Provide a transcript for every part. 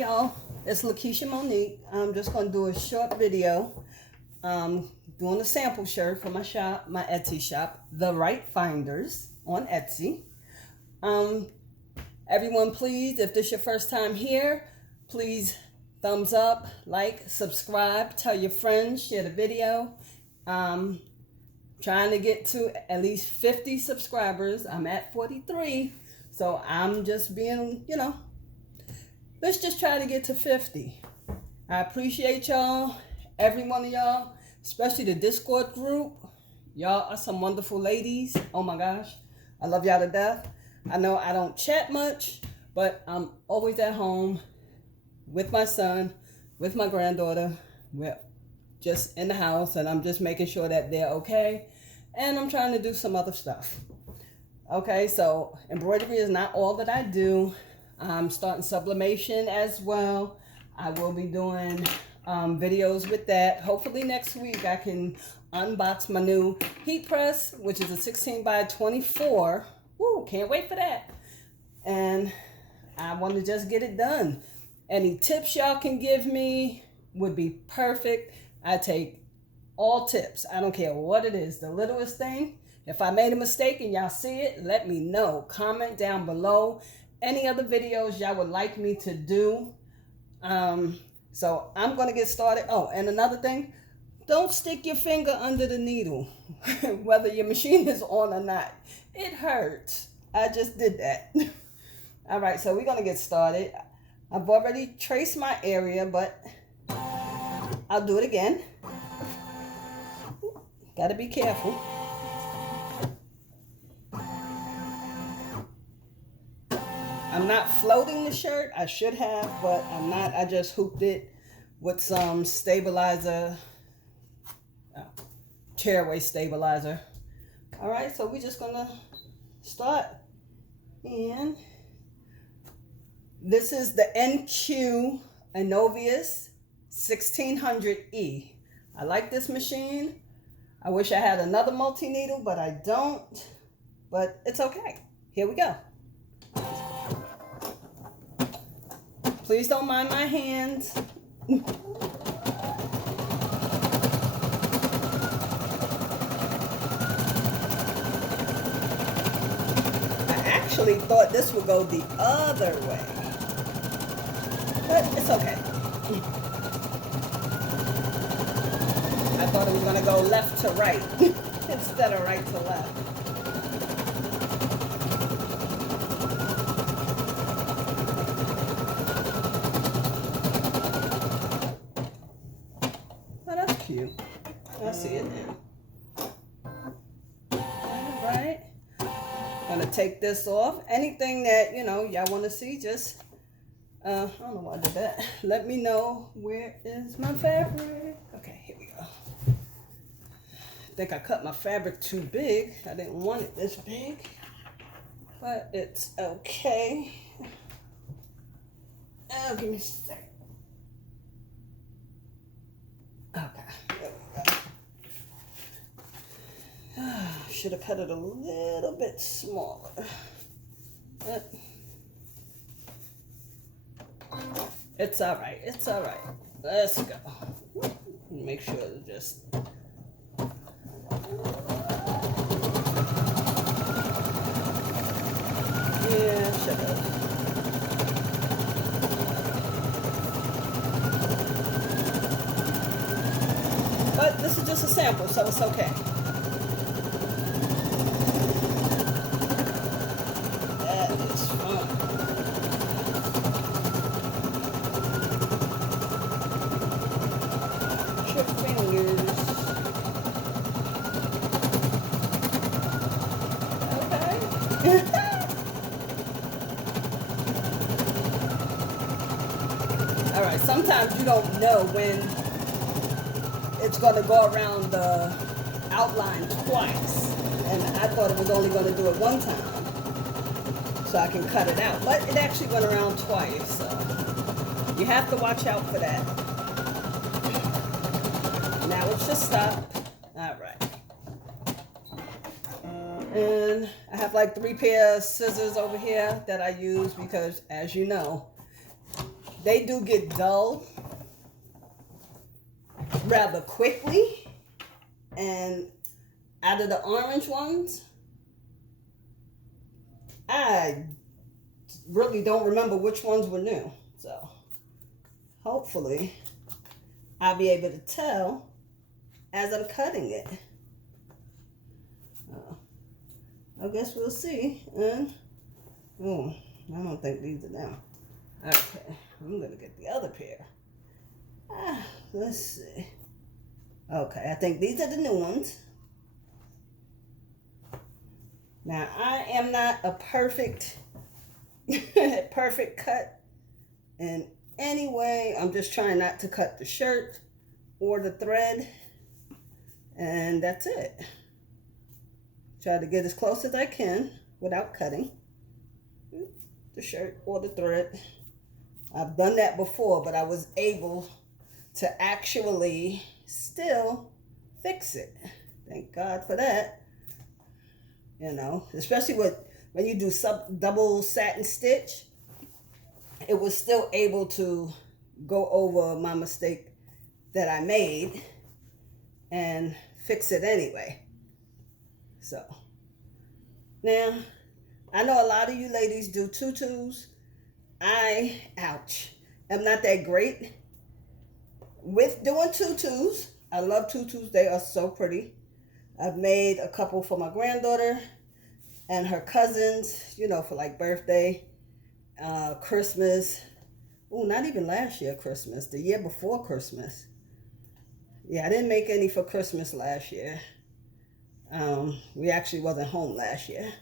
y'all, it's Lakesha Monique. I'm just going to do a short video doing a sample shirt for my shop, my Etsy shop, The Right Finders on Etsy. Everyone, please, if this is your first time here, please thumbs up, like, subscribe, tell your friends, share the video. Trying to get to at least 50 subscribers. I'm at 43, so I'm just being, let's just try to get to 50. I appreciate y'all, every one of y'all, especially the Discord group. Y'all are some wonderful ladies. Oh my gosh, I love y'all to death. I know I don't chat much, but I'm always at home with my son, with my granddaughter. We're just in the house, and I'm just making sure that they're okay. And I'm trying to do some other stuff. Okay, so embroidery is not all that I do. I'm starting sublimation as well. I will be doing videos with that. Hopefully next week I can unbox my new heat press, which is a 16 by 24. Woo, can't wait for that. And I want to just get it done. Any tips y'all can give me would be perfect. I take all tips. I don't care what it is. The littlest thing. If I made a mistake and y'all see it, let me know. Comment down below any other videos y'all would like me to do. So I'm going to get started. Oh, and another thing, don't stick your finger under the needle, whether your machine is on or not. It hurts. I just did that. All right, so we're going to get started. I've already traced my area, but I'll do it again. Gotta be careful. I'm not floating the shirt. I should have, but I'm not. I just hooped it with some stabilizer, chairway stabilizer. All right, so we're just gonna start. And this is the NQ Enovius 1600E. I like this machine. I wish I had another multi-needle, but I don't. But it's okay. Here we go. Please don't mind my hands. I actually thought this would go the other way, but it's okay. I thought it was going to go left to right instead of right to left. Oh, that's cute. I see it now. All right. Going to take this off. Anything that, y'all want to see, just, I don't know why I did that. Let me know. Where is my fabric? Okay, here we go. I think I cut my fabric too big. I didn't want it this big, but it's okay. Oh, give me a sec. Okay, there we go. Should have cut it a little bit smaller. But it's all right. It's all right. Let's go. Make sure to just. Yeah, shut up. But this is just a sample, so it's okay. That is fun. Your fingers. Okay. All right, sometimes you don't know when it's going to go around the outline twice. And I thought it was only going to do it one time, so I can cut it out. But it actually went around twice, so you have to watch out for that. Now it should stop. All right. And I have like 3 pair of scissors over here that I use because, as you know, they do get dull rather quickly. And out of the orange ones, I really don't remember which ones were new. So hopefully I'll be able to tell as I'm cutting it. I guess we'll see. And I don't think these are them. Okay, I'm gonna get the other pair. Let's see. Okay, I think these are the new ones. Now I am not a perfect cut in any way. I'm just trying not to cut the shirt or the thread, and that's it. Try to get as close as I can without cutting the shirt or the thread. I've done that before, but I was able to actually still fix it. Thank God for that. You know, especially when you do double satin stitch, it was still able to go over my mistake that I made and fix it anyway. So now I know a lot of you ladies do tutus. I'm not that great with doing tutus. I love tutus. They are so pretty. I've made a couple for my granddaughter and her cousins, you know, for like birthday, Christmas. Oh, not even last year Christmas, the year before Christmas. Yeah, I didn't make any for Christmas last year. We actually wasn't home last year,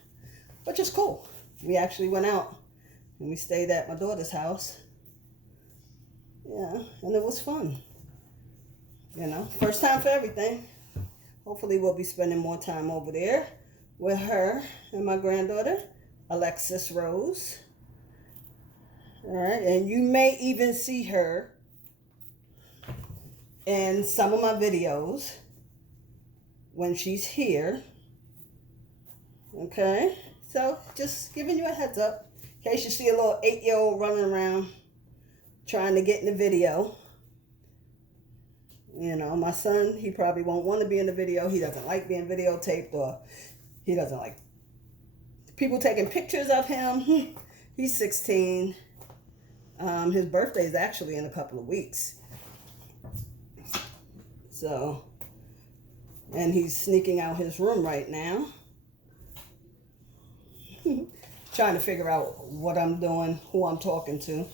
which is cool. We actually went out and we stayed at my daughter's house. Yeah, and it was fun. You know, first time for everything. Hopefully we'll be spending more time over there with her and my granddaughter, Alexis Rose. All right, and you may even see her in some of my videos when she's here. Okay, so just giving you a heads up in case you see a little 8-year-old running around trying to get in the video. You know, my son, he probably won't want to be in the video. He doesn't like being videotaped, or he doesn't like people taking pictures of him. He's 16. His birthday is actually in a couple of weeks. So, and he's sneaking out his room right now. Trying to figure out what I'm doing, who I'm talking to.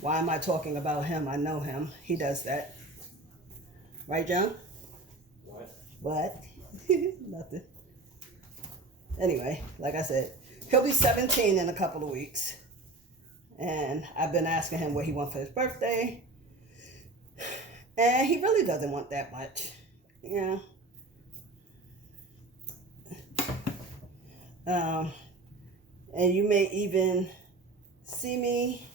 Why am I talking about him? I know him. He does that. Right, John? What? Nothing. Anyway, like I said, he'll be 17 in a couple of weeks. And I've been asking him what he wants for his birthday. And he really doesn't want that much. Yeah. And you may even see me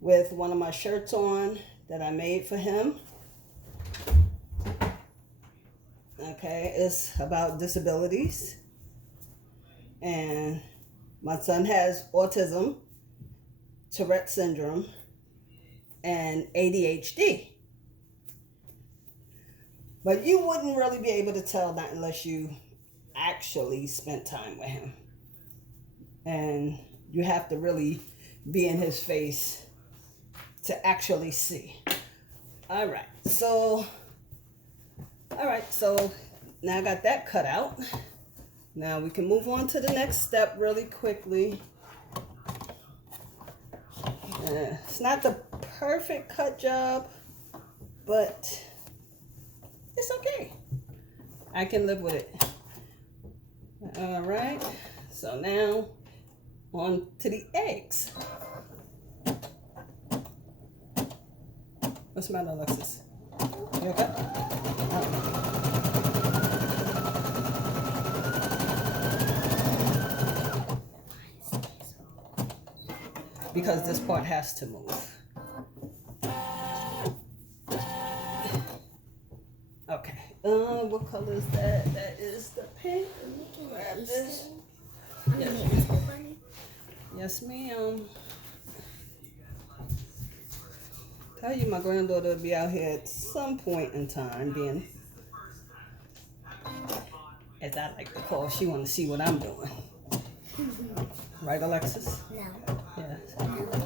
with one of my shirts on that I made for him. Okay, it's about disabilities. And my son has autism, Tourette syndrome, and ADHD. But you wouldn't really be able to tell that unless you actually spent time with him. And you have to really be in his face to actually see. All right, so now I got that cut out. Now we can move on to the next step really quickly. It's not the perfect cut job, but it's okay. I can live with it. All right, so now on to the eggs. What's the matter, Alexis? You okay? Because this part has to move. Okay. What color is that? That is the pink. Grab this. Yes, ma'am. tell you my granddaughter will be out here at some point in time, being, as I like to call, she want to see what I'm doing. Right, Alexis? No. Yeah.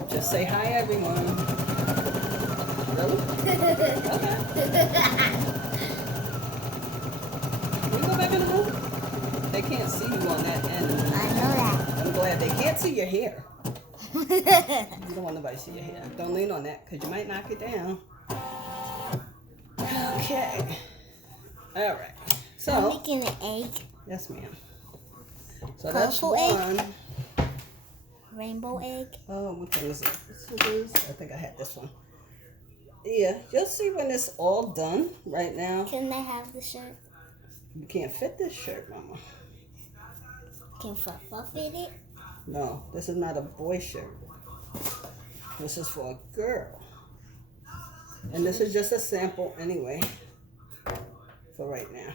Just say hi, everyone. Really? Okay. Can we go back in the room? They can't see you on that end. I know that. I'm glad they can't see your hair. You don't want nobody to see your hair. Don't lean on that because you might knock it down. Okay. All right. I'm So. making an egg. Yes, ma'am. So that's Colorful one. egg? Rainbow egg. Oh, which one is it? This one is. I think I had this one. Yeah, you'll see when it's all done. Right now, Can I have the shirt? you can't fit this shirt, Mama. Can Fluff fit it? No, this is not a boy shirt. This is for a girl. And this is just a sample anyway. For right now.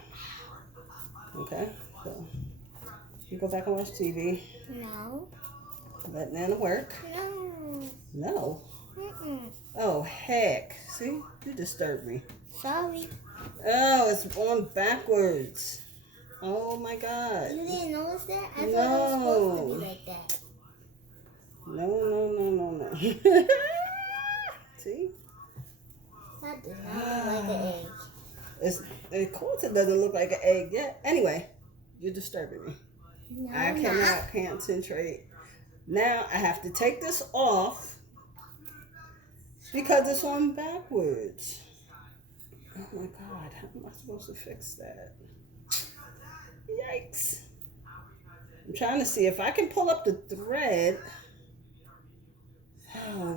Okay? So, you go back and watch TV. No. Let Nana work. No. No. Mm-mm. Oh, heck. See? You disturbed me. Sorry. Oh, it's on backwards. Oh, my God. You didn't notice that? I thought it was supposed to be like that. No. See? That does not look like an egg. Of course it doesn't look like an egg yet. Anyway, you're disturbing me. No, I cannot concentrate. Now I have to take this off because it's on backwards. Oh my God, how am I supposed to fix that? Yikes. I'm trying to see if I can pull up the thread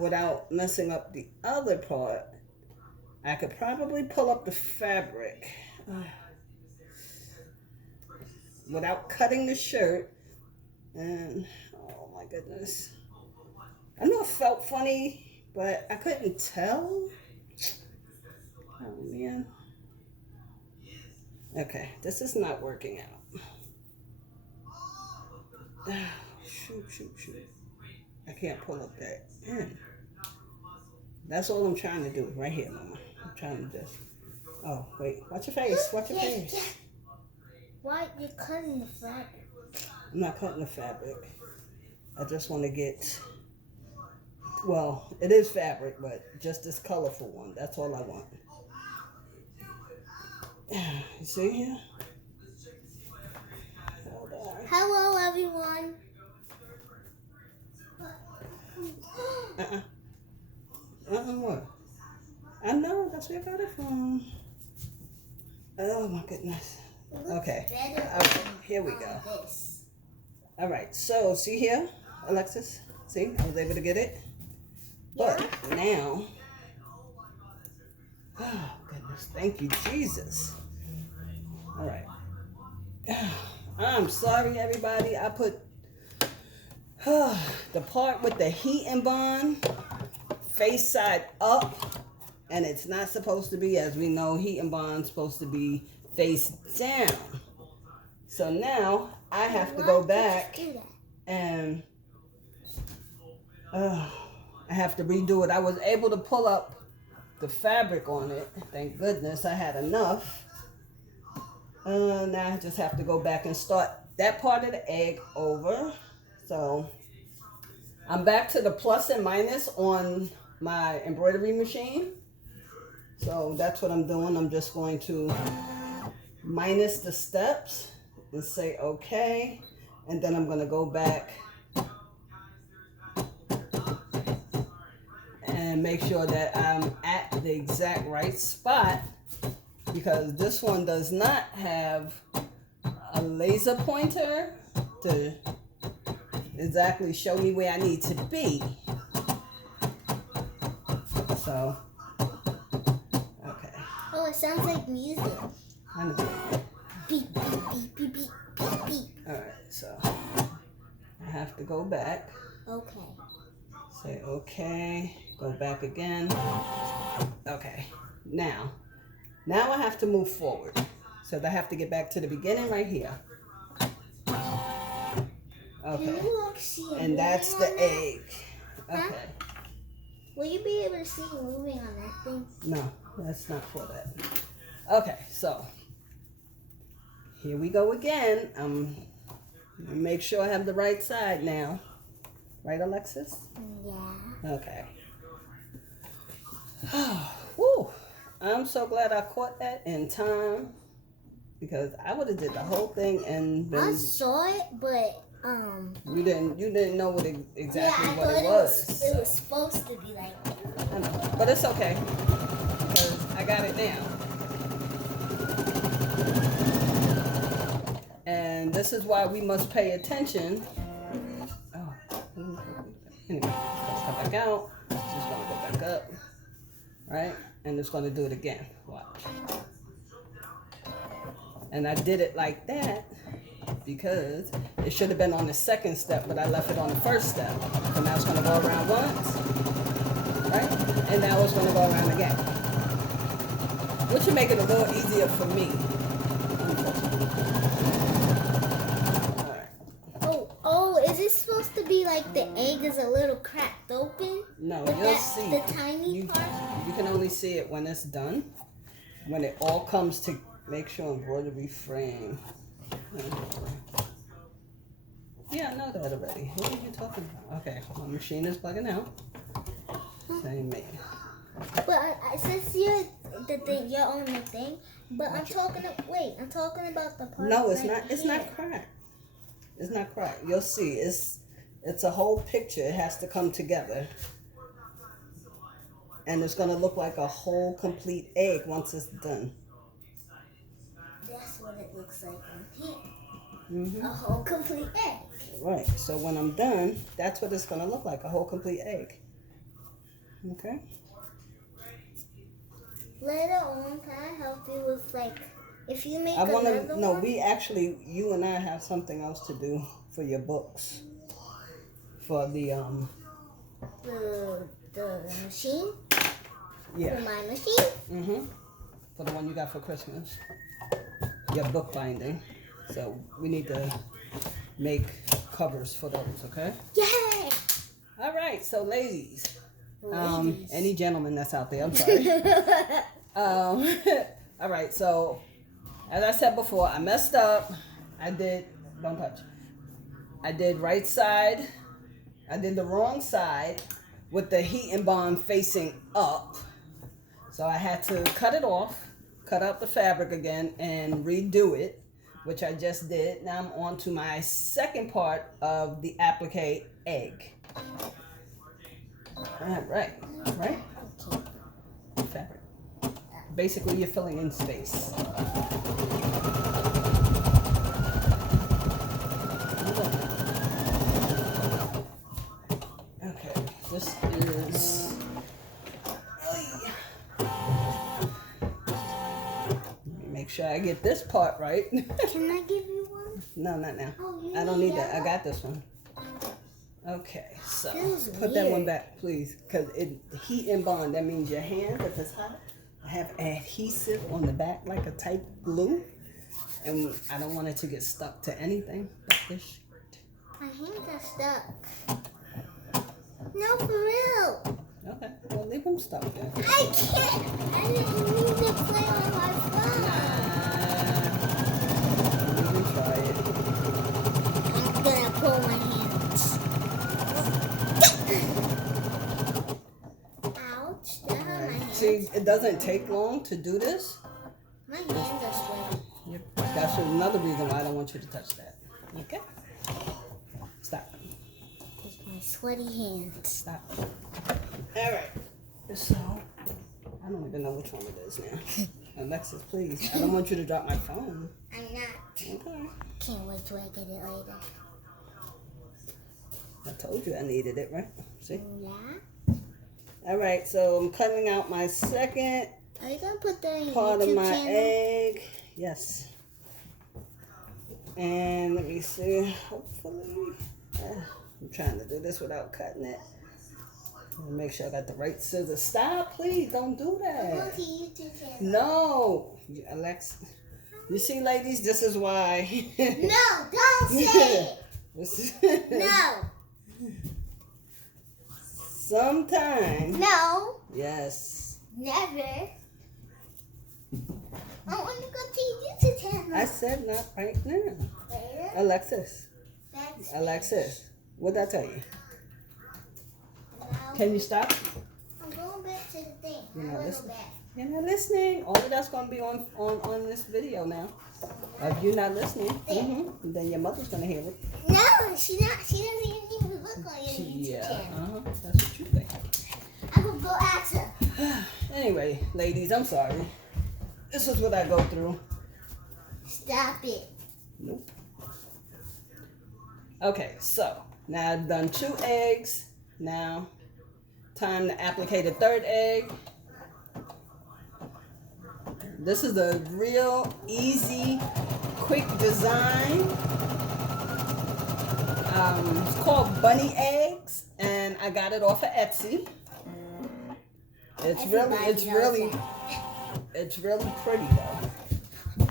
without messing up the other part. I could probably pull up the fabric without cutting the shirt. And, oh my goodness. I know it felt funny, but I couldn't tell. Oh man. Okay, this is not working out. Shoot. I can't pull up that end. That's all I'm trying to do right here, Mama. I'm trying to just. Oh, wait. Watch your face. Watch your face. Why you're cutting the fabric? I'm not cutting the fabric. I just want to get. Well, it is fabric, but just this colorful one. That's all I want. You see here? Hold on. Hello, everyone. What? I know, that's where I got it from. Oh my goodness. Okay. Here we go. All right, so see here, Alexis? See, I was able to get it. But now, oh goodness, thank you, Jesus. All right. I'm sorry, everybody. I put the part with the heat and bond face side up, and it's not supposed to be, as we know, heat and bond's supposed to be face down. So now I have to go back and I have to redo it. I was able to pull up the fabric on it. Thank goodness I had enough. Now I just have to go back and start that part of the egg over. So I'm back to the plus and minus on my embroidery machine. So that's what I'm doing. I'm just going to minus the steps and say okay. And then I'm going to go back and make sure that I'm at the exact right spot, because this one does not have a laser pointer to exactly show me where I need to be. So, okay. Oh, it sounds like music. I know. Beep, beep, beep, beep, beep, beep, beep. Alright, so I have to go back. Okay. Say okay. Go back again. Okay. Now I have to move forward. So I have to get back to the beginning right here. Okay. And that's the egg. Okay. Will you be able to see moving on that thing? No, that's not for that. Okay, so here we go again. Make sure I have the right side now. Right, Alexis? Yeah. Okay. Woo. I'm so glad I caught that in time because I would have did the whole thing and I been, saw it, but you didn't know what exactly yeah, I what thought it was. It was supposed to be like that. I know, but it's okay because I got it now. And this is why we must pay attention. Oh, anyway, let's come back out. Just gonna go back up, right? And it's gonna do it again. Watch. And I did it like that because it should have been on the second step, but I left it on the first step. So now it's gonna go around once, right? And now it's gonna go around again. Which will make it a little easier for me. Oh, is it supposed to be like the egg is a little cracked open? No, With you'll see. The tiny part? You can only see it when it's done. When it all comes to, make sure embroidery frame. Yeah, I know that already. What are you talking about? Okay, my machine is bugging out. Same me. But I says you're on the thing. But I'm talking about the part. No, it's right not. It's not cracked. It's not cracked. You'll see. It's a whole picture. It has to come together, and it's gonna look like a whole complete egg once it's done. That's what it looks like on here. Mm-hmm. A whole complete egg. Right. So when I'm done, that's what it's gonna look like, a whole complete egg. Okay. Later on, can I help you with if you make another one? No, you and I have something else to do for your books. For the machine? Yeah. For my machine? Mm-hmm. For the one you got for Christmas. Your book binding. So we need to make covers for those, okay? Yay! All right, so ladies. Ladies. Any gentleman that's out there, I'm sorry. All right, so as I said before, I messed up. Don't touch. I did right side. I did the wrong side with the heat and bond facing up. So I had to cut it off, cut out the fabric again, and redo it, which I just did. Now I'm on to my second part of the applique egg. All right. Fabric. Basically, you're filling in space. Okay, this is. Make sure I get this part right. Can I give you one? No, not now. Oh, I don't need that. I got this one. Okay, so put that one back, please, because it heat and bond. That means your hand, if it's hot, I have adhesive on the back like a type glue, and I don't want it to get stuck to anything but this shirt. My hands are stuck. No, for real. Okay, well leave them stuck then. I can't. I didn't mean to play on my phone. Nah, you can try it. I'm gonna pull my hands. Ouch! That hurt my hands. See, it doesn't take long to do this. My hands are sweaty. Yep. That's another reason why I don't want you to touch that. Okay? Stop. With my sweaty hands. Stop. All right. So, I don't even know which one it is now. Alexis, please. I don't want you to drop my phone. I'm not. Okay. Can't wait till I get it later. I told you I needed it, right? See? Yeah? All right, so I'm cutting out my second Are you gonna put that in your part of YouTube my channel? egg. Yes. And let me see. Hopefully. I'm trying to do this without cutting it. Make sure I got the right scissors. Stop, please. Don't do I'm going that. to YouTube channel. No. Alex. You see, ladies, this is why. No, don't say it. This is No. Sometime. No. Yes. Never. I want to go to YouTube channel. I said not right now. Later. Alexis. That's Alexis. What did I tell you? now. Can you stop? I'm going back to the thing. You're I'm not going to go listening. back. You're not listening. All of that's gonna be on this video now. If you're not listening, then your mother's gonna hear it. No, she not. She doesn't even look on your YouTube Yeah. channel. That's what you think. I'm gonna go ask her. Anyway, ladies, I'm sorry. This is what I go through. Stop it. Nope. Okay, so now I've done 2 eggs. Now, time to applicate a 3rd egg. This is a real easy, quick design. It's called Bunny Eggs, and I got it off of Etsy. It's really pretty though.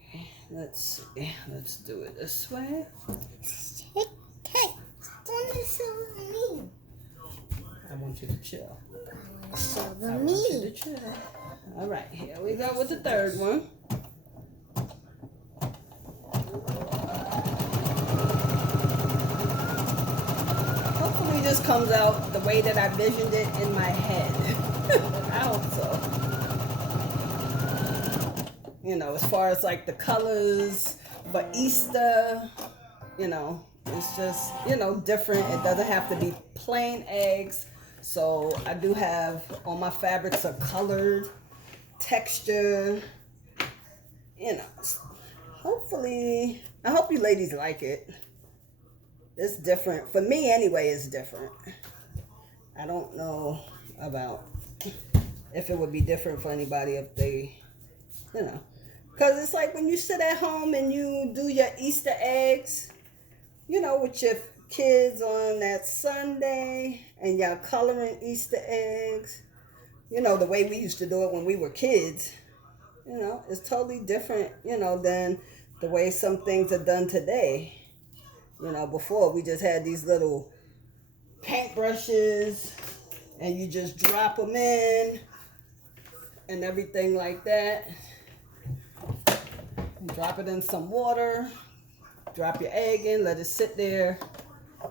Okay, let's see. Let's do it this way. Hey, don't show me. I want you to chill. I want to show I the want you to me. chill. All right, here we go with the 3rd one. Hopefully this comes out the way that I visioned it in my head. I hope so. You know, as far as like the colors for Easter, you know, it's just, you know, different. It doesn't have to be plain eggs. So I do have, all my fabrics are colored, texture, you know. Hopefully, I hope you ladies like it. It's different. For me anyway, it's different. I don't know about if it would be different for anybody if they, you know. Because it's like when you sit at home and you do your Easter eggs, you know, with your kids on that Sunday and y'all coloring Easter eggs. You know, the way we used to do it when we were kids. You know, it's totally different, you know, than the way some things are done today. You know, before we just had these little paintbrushes and you just drop them in and everything like that. And drop it in some water, drop your egg in, let it sit there.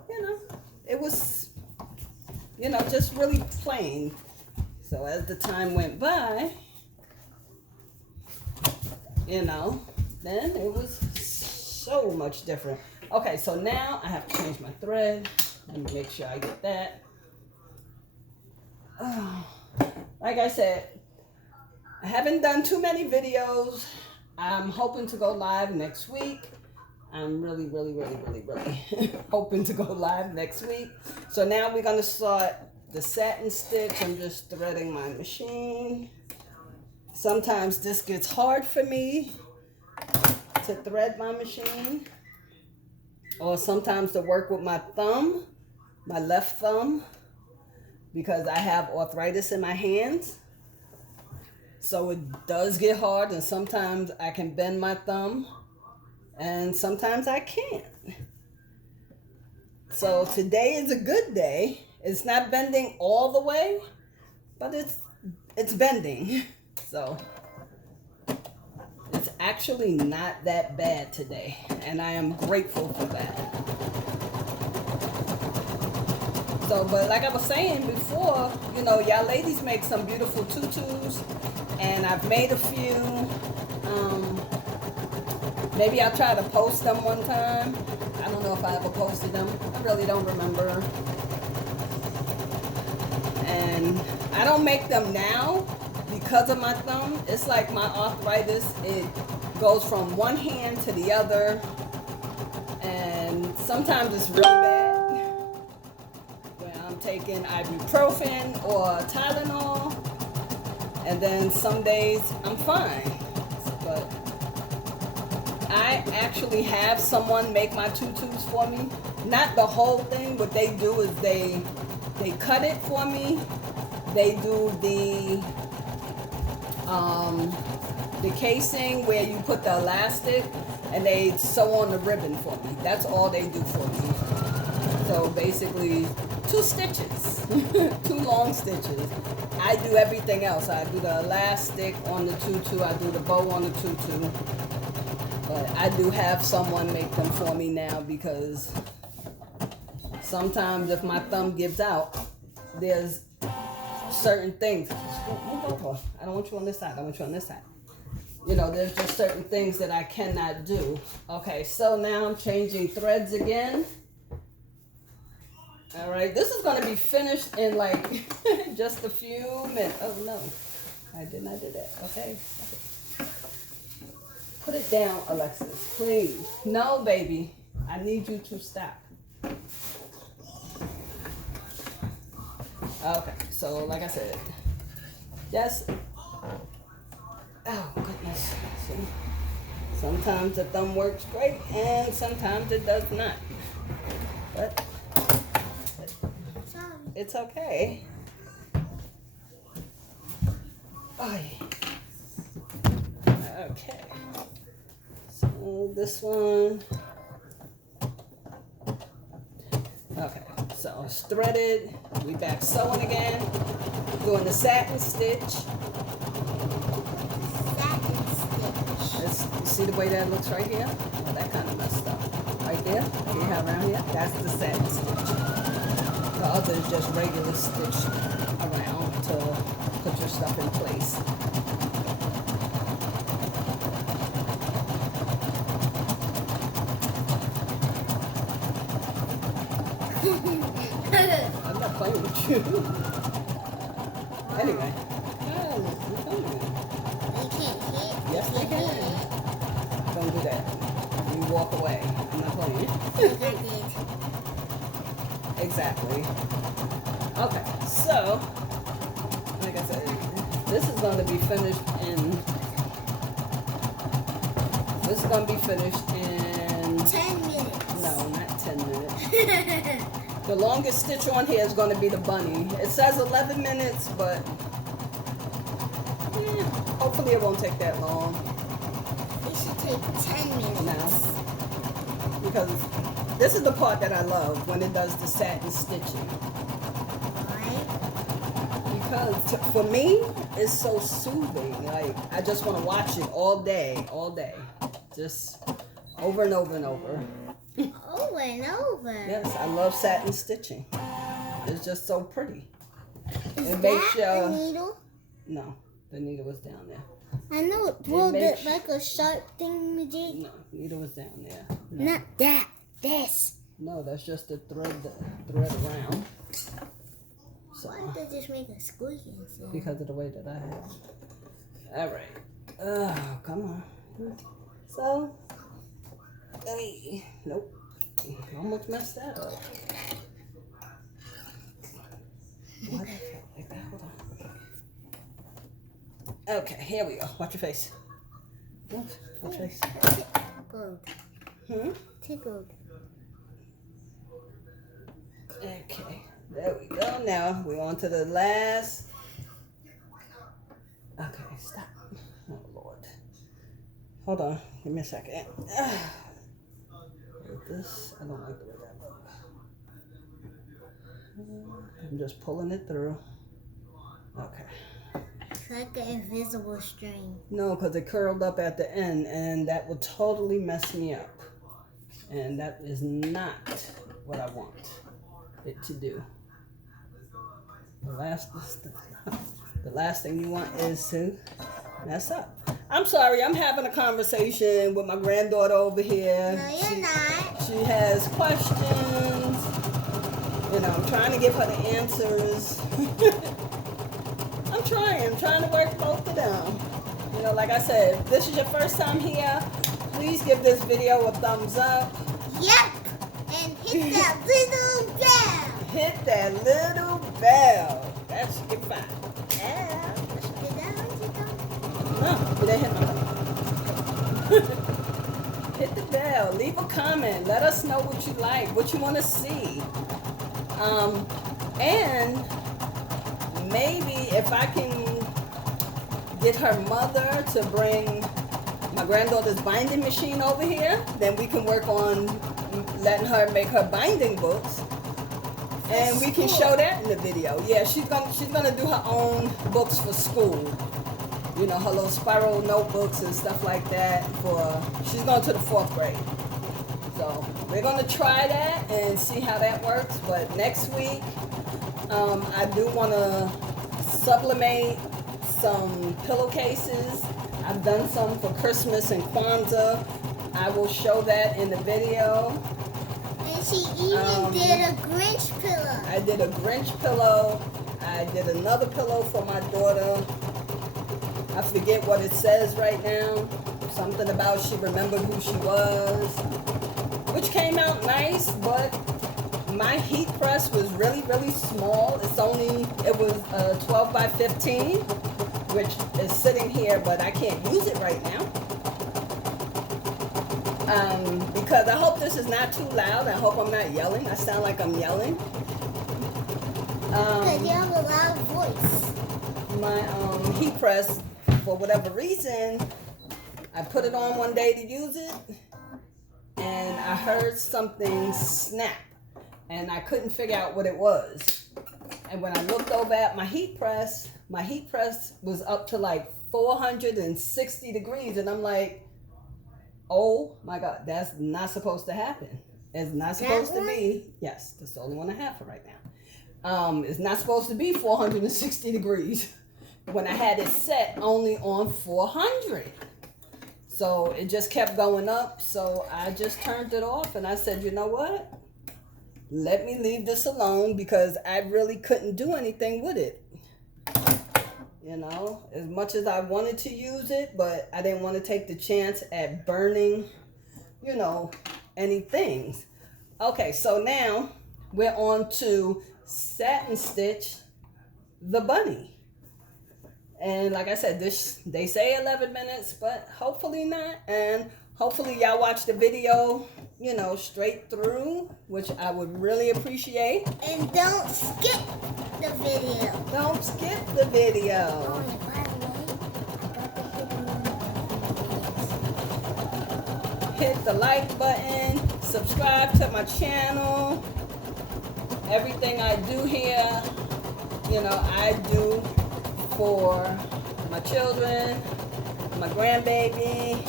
You know, it was, you know, just really plain. So as the time went by, you know, then it was so much different. Okay, so now I have to change my thread. Let me make sure I get that. Oh, like I said, I haven't done too many videos. I'm hoping to go live next week. I'm really hoping to go live next week. So now we're going to start the satin stitch. I'm just threading my machine. Sometimes this gets hard for me to thread my machine. Or sometimes to work with my thumb, my left thumb, because I have arthritis in my hands. So it does get hard, and sometimes I can bend my thumb, and sometimes I can't. So today is a good day. It's not bending all the way, but it's bending. So it's actually not that bad today, and I am grateful for that. So, but like I was saying before, you know, y'all ladies make some beautiful tutus, and I've made a few. Maybe I'll try to post them one time. I don't know if I ever posted them. I really don't remember. And I don't make them now because of my thumb. It's like my arthritis. It goes from one hand to the other. And sometimes it's really bad. When I'm taking ibuprofen or Tylenol. And then some days I'm fine. But I actually have someone make my tutus for me. Not the whole thing. What they do is they cut it for me. They do the casing where you put the elastic, and they sew on the ribbon for me. That's all they do for me. So basically 2 stitches, 2 long stitches. I do everything else. I do the elastic on the tutu, I do the bow on the tutu. But I do have someone make them for me now because sometimes if my thumb gives out, there's certain things. Move over. I don't want you on this side. I want you on this side. You know, there's just certain things that I cannot do. Okay, so now I'm changing threads again. All right, this is going to be finished in like just a few minutes. Oh no, I did not do that. Okay, stop it. Put it down, Alexis, please. No, baby, I need you to stop. Okay, so like I said, just, oh goodness. See? Sometimes the thumb works great and sometimes it does not. But it's okay. Oh, okay. So this one. Okay, so it's threaded. We back sewing again. Doing the satin stitch. You see the way that looks right here? Oh, that kind of messed up. Right there. See how around here? That's the satin stitch. The other is just regular stitch around to put your stuff in place. I'm not playing with you. Anyway. Yes, they can. Don't do that. You walk away. I'm not playing. Exactly. Okay, so, like I said, this is going to be finished in, this is going to be finished in 10 minutes. No, not 10 minutes. The longest stitch on here is going to be the bunny. It says 11 minutes, but hopefully it won't take that long. It should take 10 minutes. No. Because this is the part that I love, when it does the satin stitching. Why? Because for me, it's so soothing. Like, I just want to watch it all day. Just over and over and over. Over and over. Yes, I love satin stitching. It's just so pretty. Is It that makes the needle? No, the needle was down there. I know it. Well, like a sharp thing, Majid? No, needle was down there. No. Not that. This. No, that's just the thread around. So, Why did they just make a squeaking sound? because of the way that I have. All right. Oh, come on. So, hey, nope. Almost messed that up. Why did I feel like that? Hold on. Okay, here we go. Watch your face. Watch your face. Tickled. Tickled. Okay, there we go. Now we're on to the last. Okay, stop. Oh, Lord. Hold on. Give me a second. This, I don't like the way that looks. I'm just pulling it through. Okay. It's like an invisible string. No, because it curled up at the end, and that would totally mess me up. And that is not what I want it to do. The last thing you want is to mess up. I'm sorry, I'm having a conversation with my granddaughter over here. No, you're not. She has questions. You know, I'm trying to give her the answers. I'm trying to work both of them. You know, like I said, if this is your first time here, please give this video a thumbs up. Yep. And hit that little bell. Hit that little bell. That should get fine. Yeah. No, did I hit my bell? Hit the bell. Leave a comment. Let us know what you like, what you want to see. And maybe if I can get her mother to bring my granddaughter's binding machine over here, then we can work on letting her make her binding books. And we can show that in the video. Yeah, she's gonna do her own books for school. You know, her little spiral notebooks and stuff like that. She's going to the 4th grade. So we're gonna try that and see how that works. But next week, I do want to sublimate some pillowcases. I've done some for Christmas and Kwanzaa. I will show that in the video. And she even did a Grinch pillow. I did a Grinch pillow. I did another pillow for my daughter. I forget what it says right now. Something about she remembered who she was, which came out nice, but my heat press was really, really small. It was 12 by 15, which is sitting here, but I can't use it right now. Because I hope this is not too loud. I hope I'm not yelling. I sound like I'm yelling. Because you have a loud voice. My heat press, for whatever reason, I put it on one day to use it, and I heard something snap, and I couldn't figure out what it was. And when I looked over at my heat press was up to like 460 degrees, and I'm like, oh my God, that's not supposed to happen. It's not supposed to be. Yes, that's the only one I have for right now. It's not supposed to be 460 degrees when I had it set only on 400. So it just kept going up. So I just turned it off and I said, you know what? Let me leave this alone because I really couldn't do anything with it. You know, as much as I wanted to use it, but I didn't want to take the chance at burning, you know, any things. Okay, so now we're on to satin stitch the bunny. And like I said, they say 11 minutes, but hopefully not. And hopefully y'all watch the video, you know, straight through, which I would really appreciate. And don't skip the video. Don't skip the video. Oh, and by the way, Hit the like button, subscribe to my channel. Everything I do here, you know, I do for my children, my grandbaby,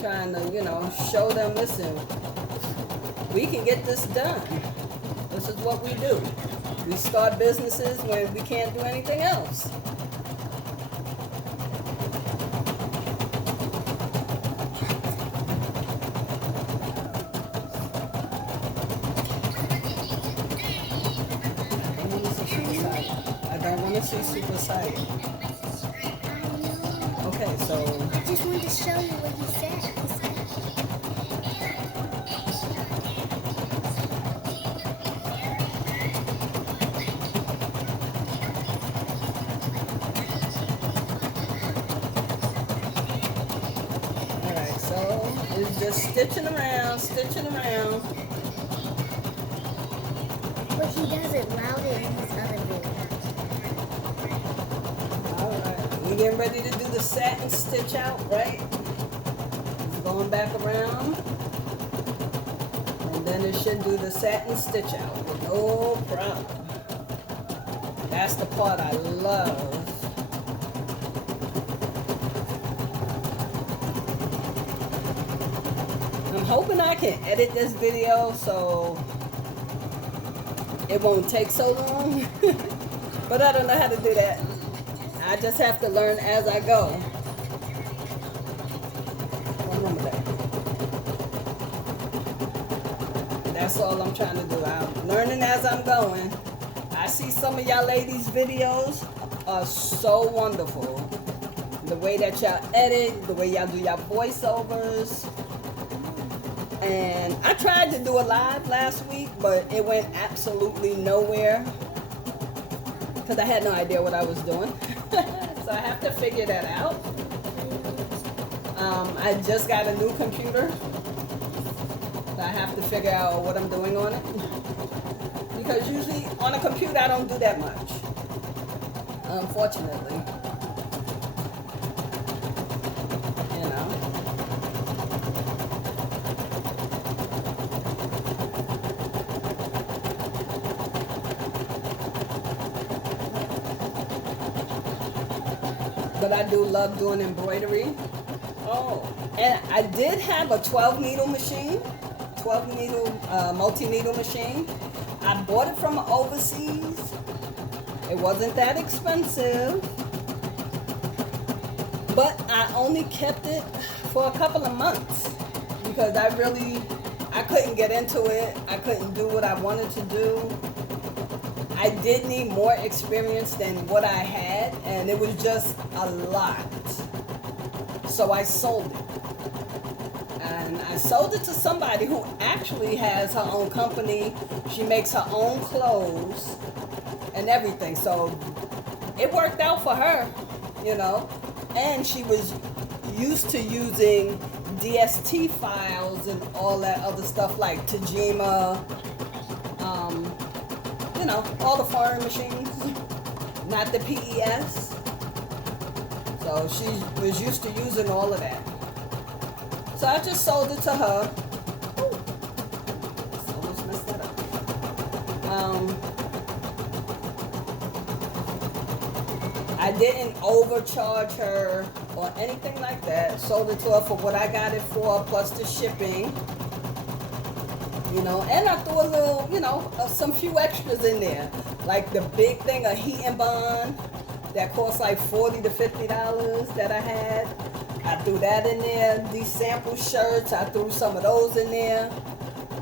trying to, you know, show them, listen, we can get this done. This is what we do. We start businesses when we can't do anything else. I don't want to see super sight. Okay, so I just wanted to show you what he said. alright, so it's just stitching around. But he does it louder in his other video. Alright, we getting ready to do the satin stitch out, right? Going back around. And then it should do the satin stitch out. No problem. That's the part I love. I'm hoping I can edit this video so it won't take so long. But I don't know how to do that. I just have to learn as I go. Remember that. That's all I'm trying to do. I'm learning as I'm going. I see some of y'all ladies' videos are so wonderful. The way that y'all edit, the way y'all do y'all voiceovers. And I tried to do a live last week, but it went absolutely nowhere because I had no idea what I was doing. So I have to figure that out. I just got a new computer, so I have to figure out what I'm doing on it. Because usually on a computer I don't do that much, unfortunately. You know. but I do love doing embroidery. Oh, and I did have a 12 needle machine, 12 needle, multi-needle machine. I bought it from overseas. It wasn't that expensive, but I only kept it for a couple of months because I couldn't get into it. I couldn't do what I wanted to do. I did need more experience than what I had, and it was just a lot. So I sold it. And I sold it to somebody who actually has her own company. She makes her own clothes and everything. So it worked out for her, you know. And she was used to using DST files and all that other stuff like Tajima, you know, all the foreign machines, not the PES. So she was used to using all of that. So I just sold it to her. Ooh, almost messed that up. I didn't overcharge her or anything like that. Sold it to her for what I got it for, plus the shipping. You know, and I threw a little, you know, some few extras in there. Like the big thing, a heat and bond that cost like $40 to $50 that I had. I threw that in there. These sample shirts, I threw some of those in there.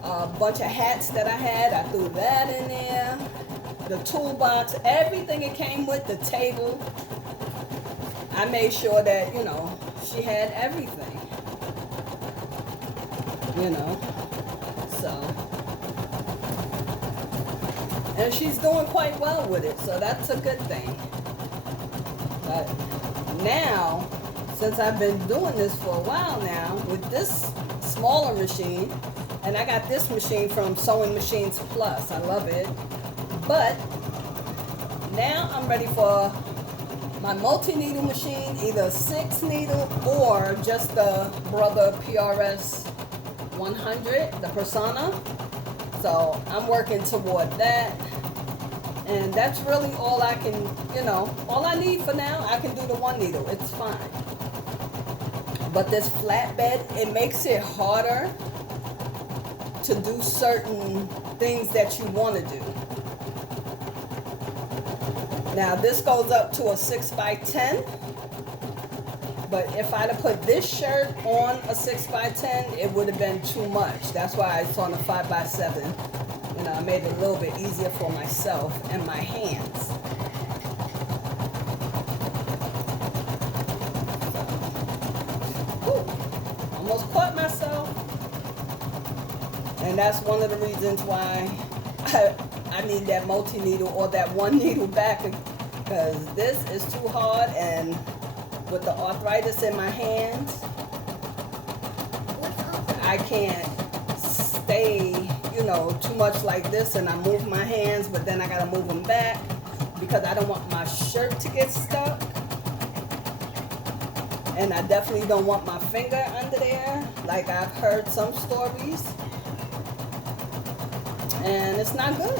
A bunch of hats that I had, I threw that in there. The toolbox, everything it came with, the table. I made sure that, you know, she had everything. You know. So, and she's doing quite well with it, so that's a good thing. But now, since I've been doing this for a while now, with this smaller machine, and I got this machine from Sewing Machines Plus, I love it, but now I'm ready for my multi-needle machine, either 6 needle or just the Brother PRS 100, the Persona. So I'm working toward that, and that's really all I can, you know, all I need for now. I can do the 1 needle, it's fine. But this flatbed, it makes it harder to do certain things that you want to do. Now this goes up to a 6x10. But if I'd have put this shirt on a 6x10, it would have been too much. That's why it's on a 5x7. You know, I made it a little bit easier for myself and my hands. So, almost caught myself. And that's one of the reasons why I need that multi-needle or that 1 needle back, because this is too hard, and with the arthritis in my hands, I can't stay, you know, too much like this, and I move my hands, but then I gotta move them back because I don't want my shirt to get stuck, and I definitely don't want my finger under there, like I've heard some stories, and it's not good.